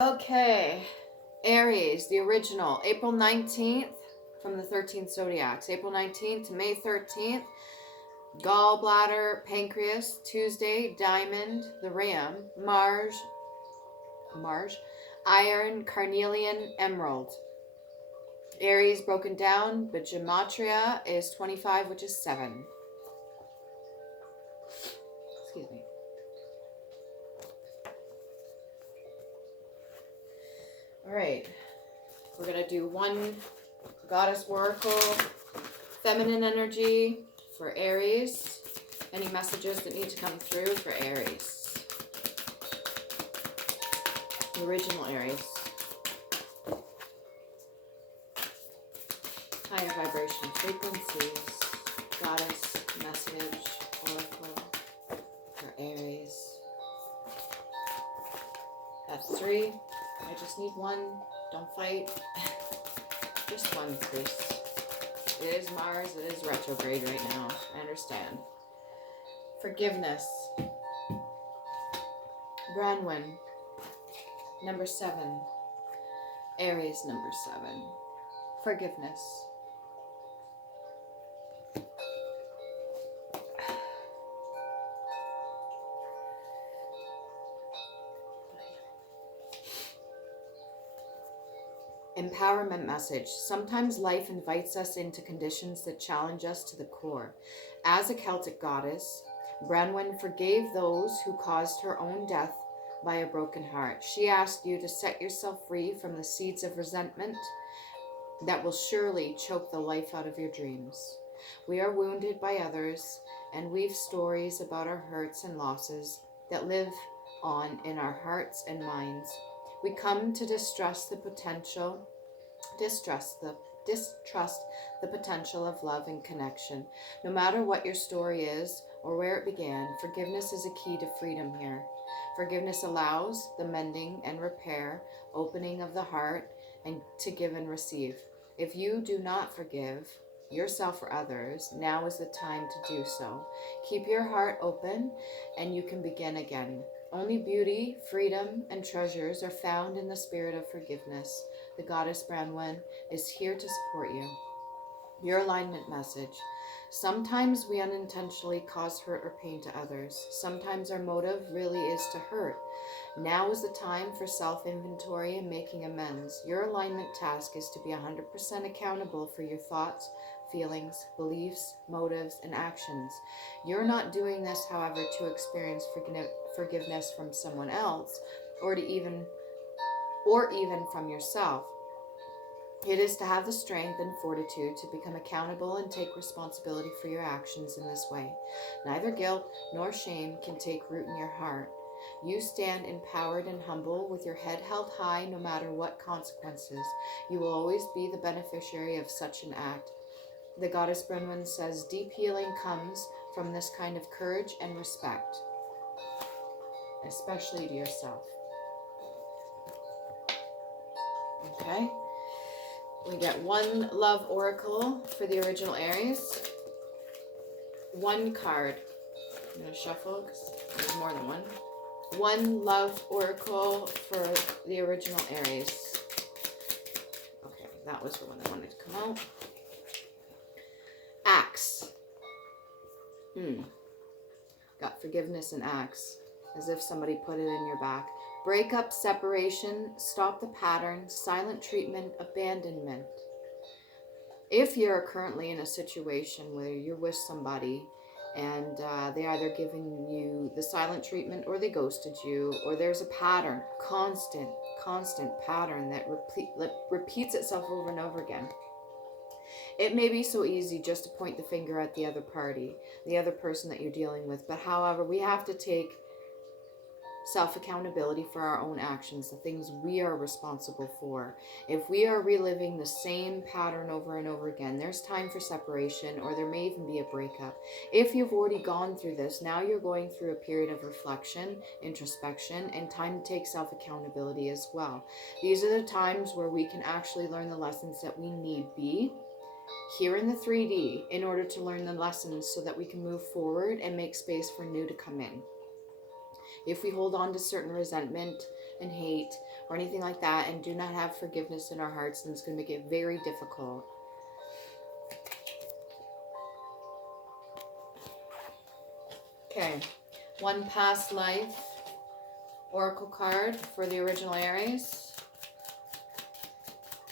Okay, Aries, the original, April 19th from the 13th zodiacs. April 19th to May 13th, gallbladder, pancreas. Tuesday, diamond, the ram, Mars, iron, carnelian, emerald. Aries broken down, but gematria is 25, which is 7. Excuse me. All right, we're going to do one goddess oracle, feminine energy for Aries. Any messages that need to come through for Aries? The original Aries. Higher vibration frequencies. Goddess message oracle for Aries. That's 3. I just need one. Don't fight. Just one, please. It is Mars. It is retrograde right now. I understand. Forgiveness. Branwen. Number 7. Aries, number 7. Forgiveness. Empowerment message. Sometimes life invites us into conditions that challenge us to the core. As a Celtic goddess, Branwen forgave those who caused her own death by a broken heart. She asked you to set yourself free from the seeds of resentment that will surely choke the life out of your dreams. We are wounded by others and weave stories about our hurts and losses that live on in our hearts and minds. We come to distrust the potential of love and connection. No matter what your story is or where it began, forgiveness is a key to freedom here. Forgiveness allows the mending and repair, opening of the heart, and to give and receive. If you do not forgive yourself or others, now is the time to do so. Keep your heart open and you can begin again. Only beauty, freedom, and treasures are found in the spirit of forgiveness. The goddess Branwen is here to support you. Your alignment message. Sometimes we unintentionally cause hurt or pain to others. Sometimes our motive really is to hurt. Now is the time for self-inventory and making amends. Your alignment task is to be 100% accountable for your thoughts, feelings, beliefs, motives, and actions. You're not doing this, however, to experience forgiveness from someone else or even from yourself. It is to have the strength and fortitude to become accountable and take responsibility for your actions in this way. Neither guilt nor shame can take root in your heart. You stand empowered and humble with your head held high no matter what consequences. You will always be the beneficiary of such an act. The goddess Branwen says deep healing comes from this kind of courage and respect, especially to yourself. Okay. We get one love oracle for the original Aries. One card. I'm going to shuffle because there's more than one. One love oracle for the original Aries. Okay, that was the one that wanted to come out. Axe. Got forgiveness and axe. As if somebody put it in your back. Breakup, separation, stop the pattern, silent treatment, abandonment. If you're currently in a situation where you're with somebody and they either giving you the silent treatment or they ghosted you, or there's a pattern, constant pattern that repeats itself over and over again. It may be so easy just to point the finger at the other party, the other person that you're dealing with, but however, we have to take self-accountability for our own actions, the things we are responsible for. If we are reliving the same pattern over and over again, there's time for separation, or there may even be a breakup. If you've already gone through this, now you're going through a period of reflection, introspection, and time to take self-accountability as well. These are the times where we can actually learn the lessons that we need be here in the 3D in order to learn the lessons so that we can move forward and make space for new to come in. If we hold on to certain resentment, and hate or anything like that, and do not have forgiveness in our hearts, then it's going to make it very difficult. Okay, one past life oracle card for the original Aries.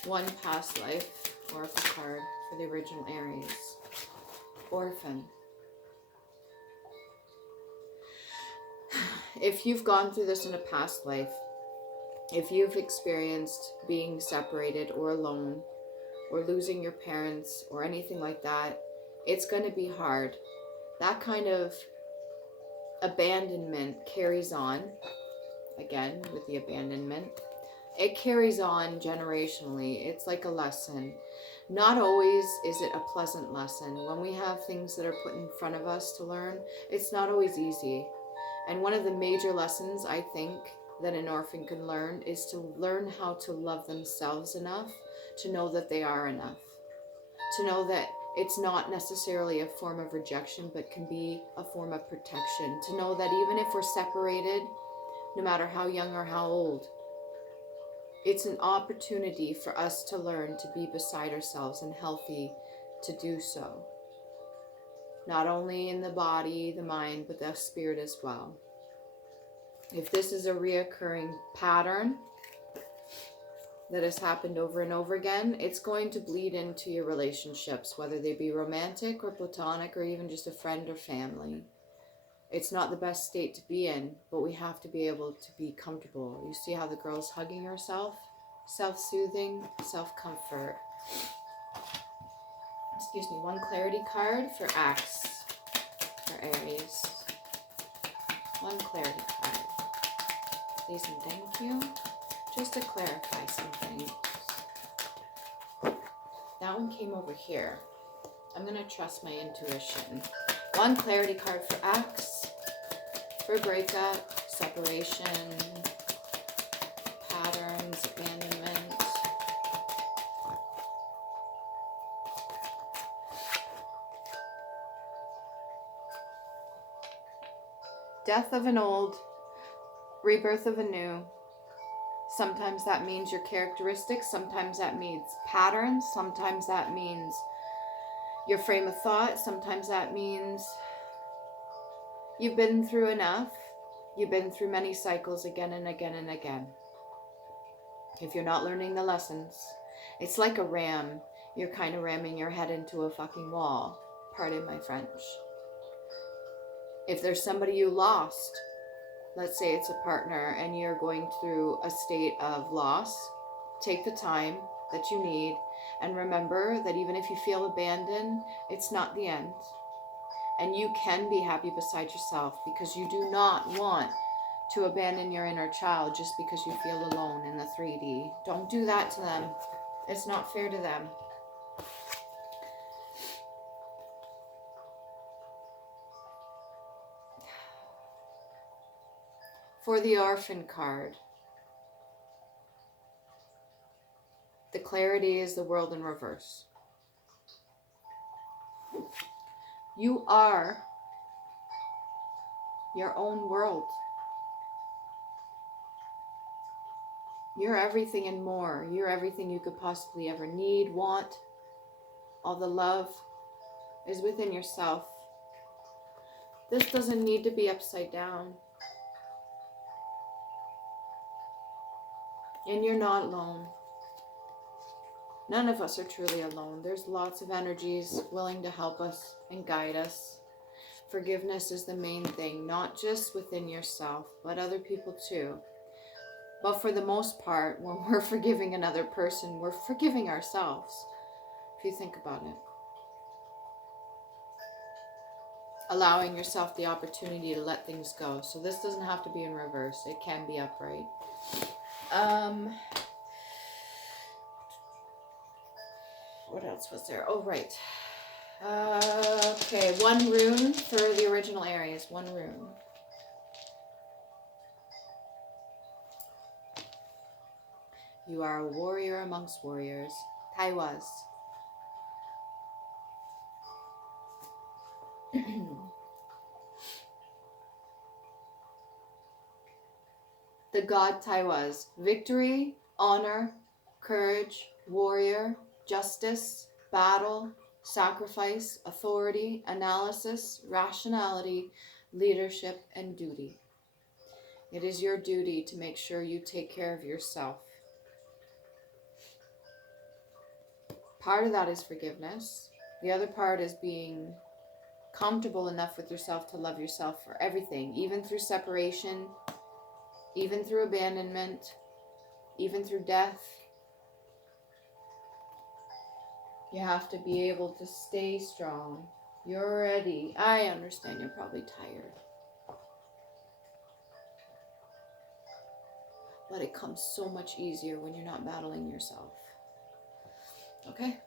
One past life oracle card for the original Aries. Orphan. If you've gone through this in a past life, if you've experienced being separated or alone or losing your parents or anything like that, it's going to be hard. That kind of abandonment carries on, again, with the abandonment. It carries on generationally. It's like a lesson. Not always is it a pleasant lesson. When we have things that are put in front of us to learn, it's not always easy. And one of the major lessons I think that an orphan can learn is to learn how to love themselves enough to know that they are enough. To know that it's not necessarily a form of rejection, but can be a form of protection. To know that even if we're separated, no matter how young or how old, it's an opportunity for us to learn to be beside ourselves and healthy to do so. Not only in the body, the mind, but the spirit as well. If this is a reoccurring pattern that has happened over and over again, it's going to bleed into your relationships, whether they be romantic or platonic or even just a friend or family. It's not the best state to be in, but we have to be able to be comfortable. You see how the girl's hugging herself? Self-soothing, self-comfort. Excuse me, one clarity card for Axe, for Aries. One clarity card. Please and thank you. Just to clarify something. That one came over here. I'm going to trust my intuition. One clarity card for Axe, for breakup, separation, patterns, abandonment. Death of an old, rebirth of a new. Sometimes that means your characteristics, sometimes that means patterns, sometimes that means your frame of thought, sometimes that means you've been through enough, you've been through many cycles again and again and again. If you're not learning the lessons, it's like a ram, you're kind of ramming your head into a fucking wall, pardon my French. If there's somebody you lost, let's say it's a partner and you're going through a state of loss, take the time that you need and remember that even if you feel abandoned, it's not the end. And you can be happy beside yourself because you do not want to abandon your inner child just because you feel alone in the 3D. Don't do that to them. It's not fair to them. For the orphan card, the clarity is the world in reverse. You are your own world. You're everything and more. You're everything you could possibly ever need, want. All the love is within yourself. This doesn't need to be upside down. And you're not alone. None of us are truly alone. There's lots of energies willing to help us and guide us. Forgiveness is the main thing, not just within yourself, but other people too. But for the most part, when we're forgiving another person, we're forgiving ourselves, if you think about it. Allowing yourself the opportunity to let things go. So this doesn't have to be in reverse. It can be upright. What else was there? Oh, right. Okay, one rune for the original Aries. One rune. You are a warrior amongst warriors. Taiwas. the god Taiwas. Victory, honor, courage, warrior, justice, battle, sacrifice, authority, analysis, rationality, leadership, and duty. It is your duty to make sure you take care of yourself. Part of that is forgiveness. The other part is being comfortable enough with yourself to love yourself for everything, even through separation, even through abandonment, even through death. You have to be able to stay strong. You're ready. I understand you're probably tired. But it comes so much easier when you're not battling yourself. Okay?